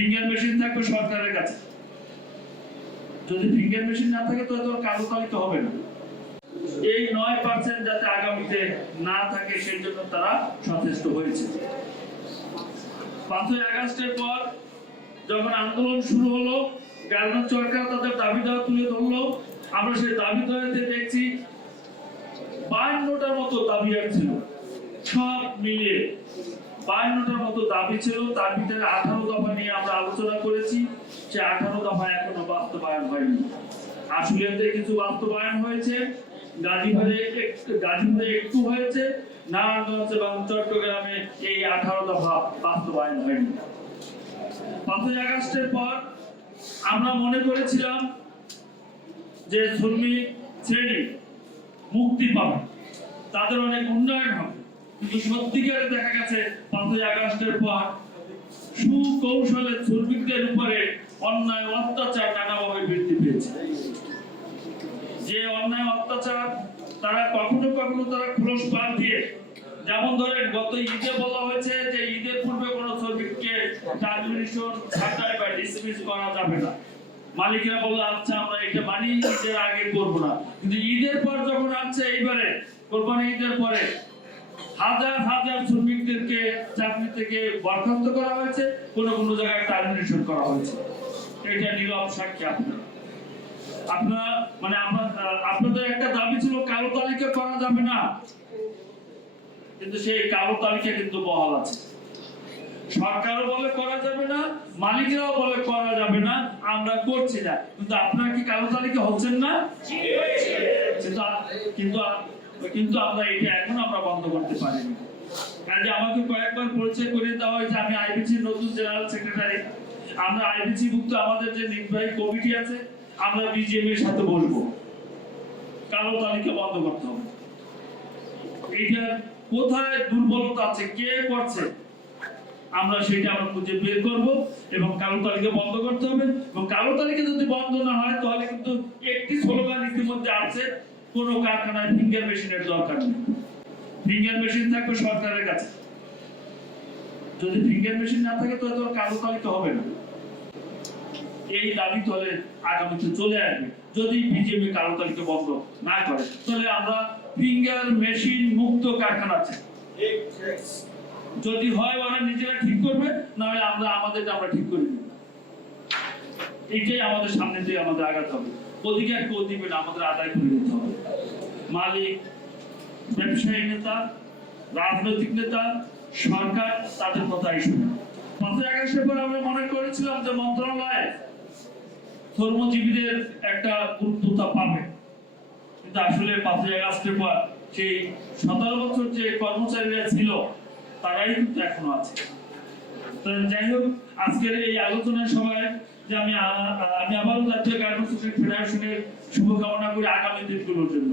Finger machine থাকবে সরকারের কাছে। যদি ফিঙ্গার মেশিন না থাকে তো তোর কাগজ তালিকা হবে না। এই নয় পার্সেন্ট যাতে আগামীতে না থাকে, সেই জন্য তারা সচেষ্ট হয়েছে। পাঁচই আগস্টের পর যখন আন্দোলন শুরু হলো গার্মেন্টস সরকার তাদের দাবি দেওয়া তুলে ধরলো। আমরা সেই দাবি দেওয়াতে দেখছি, বায়ান্নটার মতো দাবি আর ছিল। সব মিলিয়ে বায়ান্নটার মতো দাবি ছিল, তার ভিতরে আঠারো দফা নিয়ে আমরা আলোচনা করেছি। যে আঠারো দফা এখনও বাস্তবায়ন হয়নি। আশুলিয়াতে কিছু বাস্তবায়ন হয়েছে, গাজীপুরে গাজীপুরে একটু হয়েছে, নারায়ণগঞ্জ এবং চট্টগ্রামে এই আঠারো দফা বাস্তবায়ন হয়নি। পাঁচই আগস্টের পর আমরা মনে করেছিলাম যে শ্রমিক শ্রেণি মুক্তি পাবে, তাদের অনেক উন্নয়ন হবে। কিন্তু সত্যিকারে দেখা গেছে পাঁচই আগস্টের পর সুকৌশলে শ্রমিকদের উপরে অন্যায় অত্যাচার নানাভাবে বৃদ্ধি পেয়েছে। যে অন্যায় অত্যাচার তারা কখনো কখনো তারা খোলস দিয়ে, যেমন ধরেন গত ঈদে বলা হয়েছে যে ঈদের পূর্বে কোনো শ্রমিককে টার্মিনেশন ছাঁটাই বা ডিসমিস করা যাবে না। মালিকরা বলল আচ্ছা আমরা এটা মানি ঈদের আগে করব না। কিন্তু ঈদের পর যখন আসছে, এইবারে, কোরবানি ঈদের পরে হাজার হাজার শ্রমিকদেরকে চাকরি থেকে বরখাস্ত করা হয়েছে কোনো কোনো জায়গায় টার্মিনেশন করা হয়েছে। এটা নীরব সাক্ষী আপনারা। আপনারা মানে আমরা আপনাদের একটা দাবি ছিল কালো তালিকা করা যাবে না। কিন্তু সেই কালো তালিকা কিন্তু বহাল আছে। সরকারও বলে করা যাবে না মালিকরাও বলে করা যাবে না আমরা করছি না। কিন্তু আপনার কি কালো তালিকা হচ্ছেন না? কিন্তু কিন্তু আমরা এটা এখন আমরা বন্ধ করতে পারিনি। কাজে আমাকে কয়েকবার পরিচয় করিয়ে দেওয়া হয়েছে, আমি আইবিসি নতুন জেনারেল সেক্রেটারি। আমরা আইবিসি ভুক্ত আমাদের যে নির্বাহী কমিটি আছে, আমরা বিজিএম এর সাথে বসবো। কালো তালিকা বন্ধ করতে হবে। এইটা কোথায় দুর্বলতা আছে, কে করছে, আমরা সেটা আমরা খুঁজে বের করব এবং কালো তালিকা বন্ধ করতে হবে। এবং কালো তালিকা যদি বন্ধ না হয়, তাহলে কিন্তু একটি স্লোগান ইতিমধ্যে আছে কোনো কারখানায় ফিঙ্গার মেশিনের দরকার নেই। ফিঙ্গার মেশিন থাকবে সরকারের কাছে। যদি ফিঙ্গার মেশিন না থাকে তাহলে তোর কালো তালিকা হবে না। এই দাবি তাহলে আগামীতে চলে আসবে। যদি বিজেপি কালো তালিকা বন্ধ না করে তাহলে আমরা ফিঙ্গার মেশিন মুক্ত কারখানা চাই। যদি হয় ওরা নিজেরা ঠিক করবে না হলে আমরা আমাদেরটা আমরা ঠিক করে নেব। এইটাই আমাদের সামনে দিয়ে আমাদের আগাতে হবে। অধিকার না, আমাদের আদায় করে নিতে হবে। মালিক, ব্যবসায়ী নেতা, রাজনৈতিক নেতা, সরকার তাদের কথাই শুনে পাঁচই আগস্টের আমরা মনে করেছিলাম যে একটা গুরুত্বতা পাবে। কিন্তু আসলে পাঁচই আগস্টের পর সেই সতেরো বছর যে কর্মচারীরা ছিল, তারাই কিন্তু এখনও আছে। যাই হোক, আজকের এই আলোচনার সময় যে আমি আমি আবারও জাতীয় গার্মেন্টস ফেডারেশনের শুভকামনা করি আগামী দিনগুলোর জন্য।